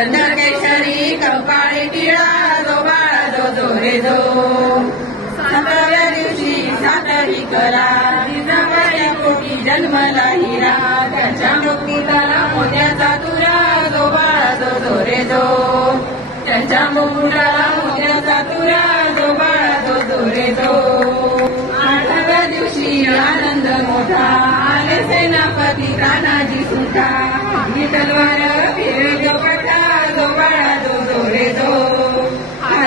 चंद्रकेशरी कंकाळी टिळा जो बाळा जो जो रे जो. 7व्या दिवशी सातही करा जिजाबाई पोटी जन्मला हिरा. त्यांच्या मुकुटाला मोत्याचा तुरा जो बाळा जो जो रे जो. त्यांच्या मुकुटाला मोत्याचा तुरा जो बाळा जो जो रे जो. 8व्या दिवशी आनंद मोठा आले सेनापती तानाजी सुद्धा. ही तलवार फिरग पटा जो बाळा जो जो रे जो.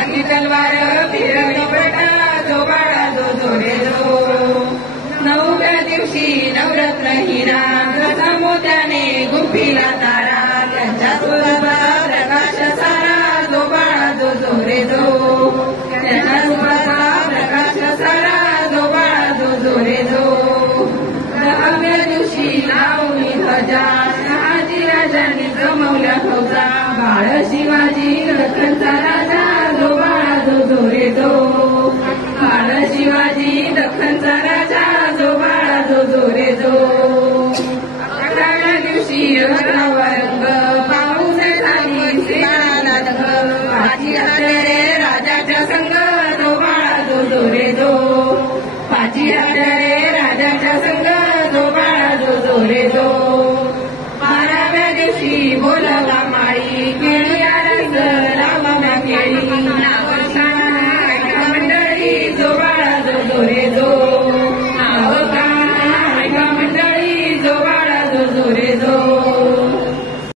ही तलवार फिरग पटा जो बाळा जो जो रे जो. 9व्या दिवशी नवरत्न हिरा गजा मोत्याने गुंफीला तारा. त्यांच्या सुराचा प्रकाश सारा जो बाळा जो जो रे जो. त्यांच्या सुराचा प्रकाश सारा जो बाळा जो जो रे जो. 10व्या दिवशी लावणी ध्वजा शहाजी राजांनी जमवल्या फौजा. बाळ शिवाजी दख्खनचा राजा जो बाळा जो जो रे जो. बाळ शिवाजी दख्खनचा राजा जो बाळा जो जो रे जो. 11व्या दिवशी रंगावा रंग पाऊस झाली श्रीकाळाला दंग. पाची हत्यारे राजाच्या संग जो बाळा जो जो रे जो. पाची हत्यारे राजाच्या संग जो बाळा जो जो रे जो. 12व्या दिवशी बोलवा माळी केळी आरस लावण्या केळी.